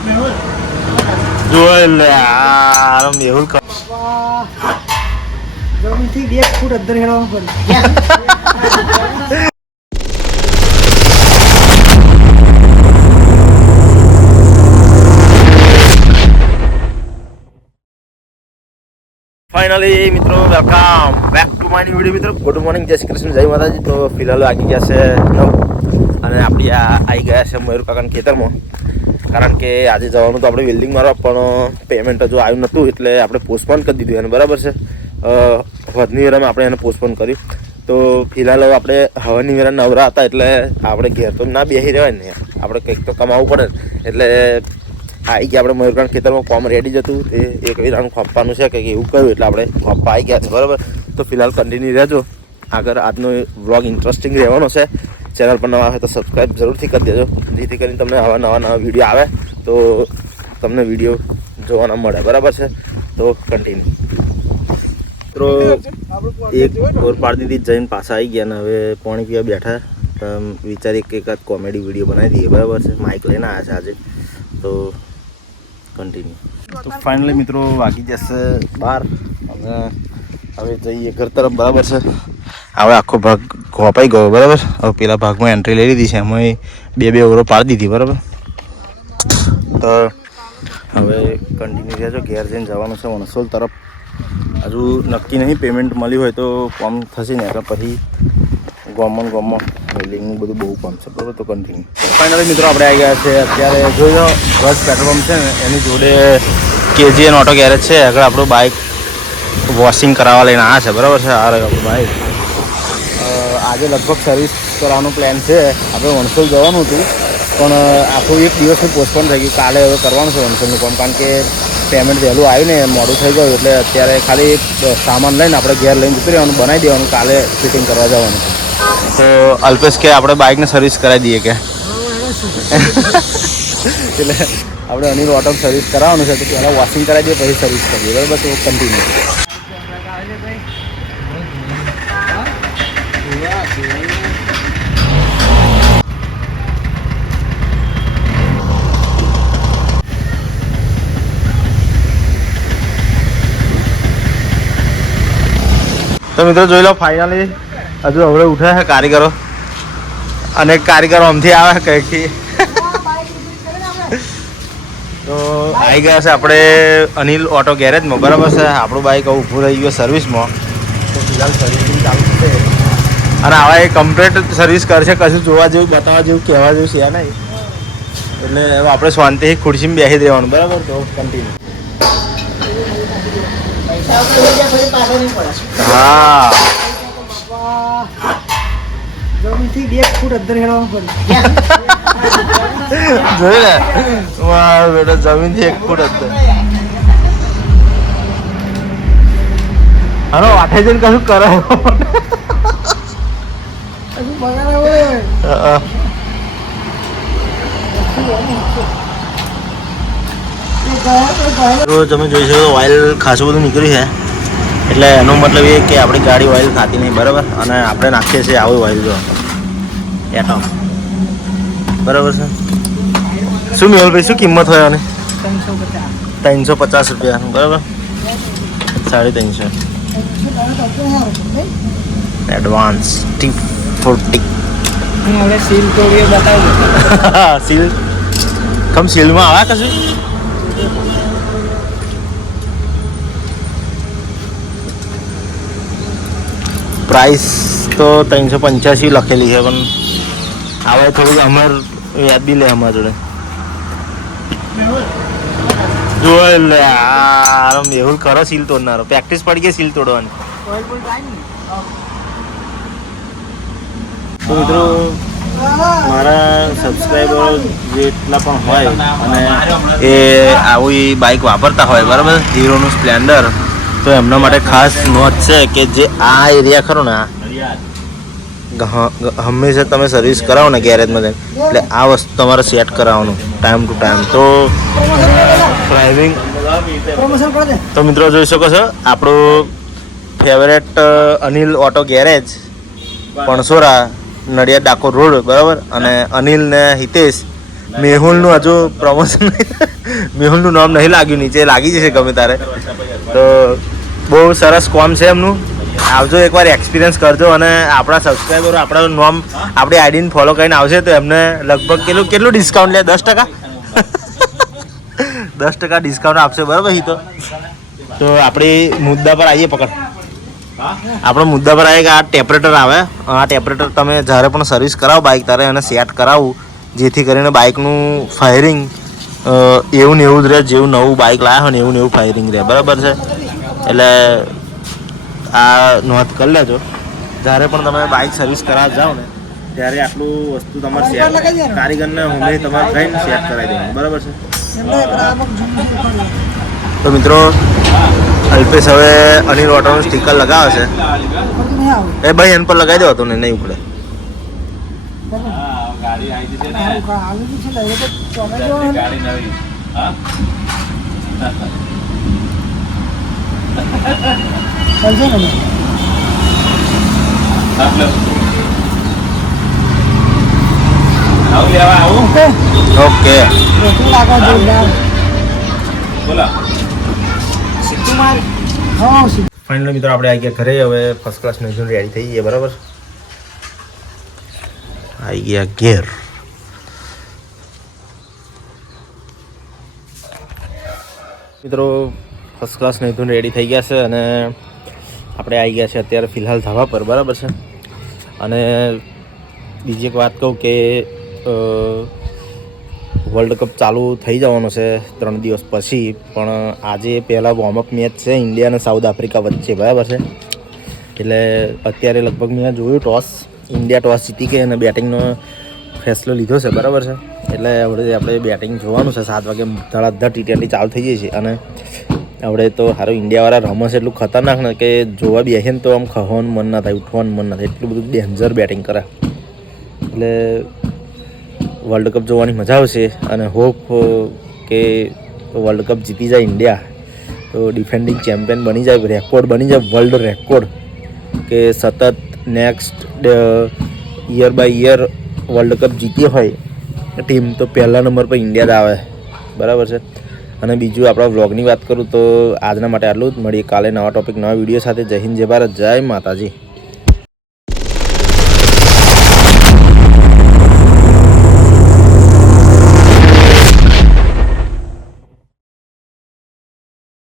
જોઈ લે આ મેહુલ જમીનથી 2 ફૂટ અંદર હેડવાનું પડે. ફાઇનલી મિત્રો welcome back to my video. મિત્રો ગુડ મોર્નિંગ, જય શ્રી કૃષ્ણ, જય માતાજી. તો ફિલહાલ આગી ગયા છે 9 અને આપણી આવી ગયા છે મયુર કાકાના ખેતરમાં. કારણ કે આજે જવાનું તો આપણે વેલ્ડિંગ મારવા, પણ પેમેન્ટ હજુ આવ્યું નહોતું એટલે આપણે પોસ્ટપોન કરી દીધું એને. બરાબર છે, વધની વેરામાં આપણે એને પોસ્ટપોન કર્યું. તો ફિલહાલ આપણે હવાની વેરા નવરા હતા એટલે આપણે ઘેર તો ના બેસી રહેવાય ને, આપણે કંઈક તો કમાવવું પડે ને. એટલે આવી ગયા આપણે મયુરકાંડ ખેતરમાં, કોમ રેડી જ હતું. તે એક વીરાનું ખોપવાનું છે કંઈક એવું કહ્યું એટલે આપણે ખોપવા આવી ગયા છે. બરાબર, તો ફિલહાલ કન્ટિન્યુ રહેજો. આગળ આજનો વ્લોગ ઇન્ટરેસ્ટિંગ રહેવાનો છે. ચેનલ પર નવા આવે તો સબસ્ક્રાઈબ જરૂરથી કરી દેજો, જેથી કરીને તમને આવા નવા વિડીયો આવે તો તમને વિડીયો જોવાના મળે. બરાબર છે, તો કન્ટિન્યુ. મિત્રો એક ઓર પાડી દીધી જઈને પાછા આવી ગયા ને હવે પાણી પીવા બેઠા. તો વિચારી કે એકાદ કોમેડી વિડીયો બનાવી દઈએ. બરાબર છે, માઇક લઈને આવ્યા છે આજે. તો કન્ટિન્યુ. તો ફાઇનલી મિત્રો વાગી જશે 12 અને હવે જઈએ ઘર તરફ. બરાબર છે, હવે આખો ભાગ ખોપાઈ ગયો. બરાબર, હવે પેલા ભાગમાં એન્ટ્રી લઈ લીધી છે, એમાં 2 ઓવરો પાડી દીધી. બરાબર, તો હવે કન્ટિન્યુ રહેજો. ઘેર જઈને જવાનું છે વણસોલ તરફ. હજુ નક્કી નહીં, પેમેન્ટ મળ્યું હોય તો કામ થશે ને, એટલે પછી ગામમાં વેલ્ડિંગનું બધું બહુ કામ છે. બરાબર, તો કન્ટિન્યુ. ફાઇનલી મિત્રો આપણે આવી ગયા છે. અત્યારે જોઈ લો બસ પેટ્રોલ પંપ છે ને એની જોડે KGN ઓટો ગેરેજ છે. આગળ આપણું બાઇક વોશિંગ કરાવવા લઈને આવ્યા છે. બરાબર છે, આ રહ્યું આપણું બાઇક. આજે લગભગ સર્વિસ કરવાનો પ્લાન છે. આપણે વણસોલ જવાનું હતું પણ આખું એક દિવસનું પોસ્ટપોન થઈ ગયું. કાલે હવે કરવાનું છે વણસોલનું કામ, કારણ કે પેમેન્ટ વહેલું આવ્યું ને મોડું થઈ ગયું. એટલે અત્યારે ખાલી સામાન લઈને આપણે ઘેર લઈને જતું રહેવાનું, બનાવી દેવાનું, કાલે ફિટિંગ કરવા જવાનું. તો અલ્પેશ કે આપણે બાઇકને સર્વિસ કરાવી દઈએ કે એટલે આપણે અનિલ ઓટો સર્વિસ કરાવવાનું છે. તો પહેલાં વોશિંગ કરાવી દઈએ પછી સર્વિસ કરીએ. બરાબર, તો કન્ટિન્યુ. તો મિત્રો જોઈ લો ફાઇનલી હજુ હવે ઉઠે છે કારીગરો, અને કારીગરો આમથી આવે કંઈકથી. તો આવી ગયા છે આપણે અનિલ ઓટો ગેરેજમાં. બરાબર છે, આપણું બાઇક ઊભું રહી ગયું સર્વિસમાં. તો ફિલહાલ સર્વિસિંગ ચાલુ છે અને આવા એ કમ્પ્લીટ સર્વિસ કરશે. કશું જોવા જેવું, બતાવવા જેવું, કહેવા જેવું છે નહીં. એટલે હવે આપણે શાંતિથી ખુરશીમાં બેસી જ રહેવાનું. બરાબર, તો કન્ટિન્યુ. હા, જમીનથી 2 ફૂટ અંદર હેડવાનું પડે. જોઈ ને વાહ બેટા, જમીનથી 1 ફૂટ અંદર. હાલો વાઠે જઈને કશું કરે તો તમે જોઈ શકો ઓઇલ ખાસું બધું નીકળ્યું છે. એટલે એનો મતલબ એ કે આપણી ગાડી ઓઇલ ખાતી નહીં. બરાબર, અને આપણે નાખીએ છીએ આવું ઓઇલ જો એટમ. બરાબર છે. શું મેહુલભાઈ શું કિંમત હોય આની? 350 રૂપિયા. બરાબર, 350 એડવાન્સ T40. સીલ તો બતાવું સીલ કમ સીલમાં આવે કશું? પ્રાઇસ તો 385 લખેલી છે, પણ આવે થોડુંક અમાર યાદ બી લે અમારા જોડે. જોઈ લે આ મેહુલ ખરો સીલ તોડનારો. પ્રેક્ટિસ પડી ગઈ સીલ તોડવાની. તો મિત્રો મારા સબસ્ક્રાઈબરો જેટલા પણ હોય અને એ આવી બાઇક વાપરતા હોય, બરાબર, હીરોનું સ્પ્લેન્ડર, તો એમના માટે ખાસ નોંધ છે કે જે આ એરિયા ખરો ને, હંમેશા તમે સર્વિસ કરાવો ને ગેરેજમાં એટલે આ વસ્તુ તમારે સેટ કરાવવાનું ટાઈમ ટુ ટાઈમ. તો ડ્રાઇવિંગ તો મિત્રો જોઈ શકો છો આપણું favourite Anil auto garage, Pansora, Nadiad Dakor road. બરાબર, અને અનિલ ને હિતેશ મેહુલનું હજુ પ્રમોશન મેહુલનું નામ નહીં લાગ્યું, નીચે લાગી જશે ગમે તારે. તો બહુ સરસ કોમ છે એમનું. આવજો એકવાર એક્સપિરિયન્સ કરજો અને આપણા સબસ્ક્રાઈબરો આપણા નામ આપણી આઈડીને ફોલો કરીને આવશે તો એમને લગભગ કેટલું ડિસ્કાઉન્ટ લે? 10%? 10% ડિસ્કાઉન્ટ આપશે બરાબર. તો આપણી મુદ્દા પર આવીએ. પકડ આપણો મુદ્દા પર આવે કે આ ટેપરેટર આવે. આ ટેપરેટર તમે જ્યારે પણ સર્વિસ કરાવો બાઇક ત્યારે એને સેટ કરાવવું, જેથી કરીને બાઇકનું ફાયરિંગ એવું ને એવું જ રહે, જેવું નવું બાઇક લાવ્યા હોય ને એવું ને એવું ફાયરિંગ રહે બરાબર છે. એટલે આ નોંધ કરી લેજો, જ્યારે પણ તમે બાઇક સર્વિસ કરાવવા જાઓ ને ત્યારે આટલું વસ્તુ તમારે સેટ કારીગરને હું તમારે કહીને સેટ કરાવી દેવાનું બરાબર છે. તો મિત્રો અલ્પેશ હવે અનિલ ઓટોનું સ્ટીકર લગાવે છે. એ ભાઈ એન પર લગાવી દેવો તો ને નહીં ઉપડે. ઓકે ફાઇનલી મિત્રો આપણે આવી ગયા ઘરે. હવે ફર્સ્ટ ક્લાસ મેજૂન રેડી થઈ ગઈ બરાબર. આવી ગયા ઘેર. મિત્રો ફર્સ્ટ ક્લાસ મેજૂન રેડી થઈ ગયા છે અને આપણે આવી ગયા છે અત્યારે ફિલહાલ ધાબા પર બરાબર છે. અને બીજી એક વાત કહું કે વર્લ્ડ કપ ચાલુ થઈ જવાનો છે 3 દિવસ પછી, પણ આજે પહેલાં વોર્મઅપ મેચ છે ઇન્ડિયા અને સાઉથ આફ્રિકા વચ્ચે બરાબર છે. એટલે અત્યારે લગભગ મેં જોયું ઇન્ડિયા ટોસ જીતી ગઈ અને બેટિંગનો ફેસલો લીધો છે બરાબર છે. એટલે હવે આપણે બેટિંગ જોવાનું છે. 7 વાગે ધડાધડ T20 ચાલુ થઈ જાય છે અને આપણે તો સારું ઇન્ડિયાવાળા રમશે એટલું ખતરનાક ને કે જોવા બેસીએ ને તો આમ ખવાનું મન ના થાય, ઉઠવાનું મન ના થાય, એટલું બધું ડેન્જર બેટિંગ કરે. એટલે વર્લ્ડ કપ જોવાની મજા આવશે અને હોપ કે વર્લ્ડ કપ જીતી જાય ઇન્ડિયા તો ડિફેન્ડિંગ ચેમ્પિયન બની જાય, રેકોર્ડ બની જાય, વર્લ્ડ રેકોર્ડ કે સતત next year by year world cup જીતી હોય ટીમ તો પહેલા નંબર પર ઇન્ડિયા જ આવે બરાબર છે. અને બીજું આપણા વ્લોગની વાત કરું તો આજના માટે આટલું જ. મળીએ કાલે નવા ટોપિક નવા વિડીયો સાથે. જય હિન્દ, જય ભારત, જય માતાજી.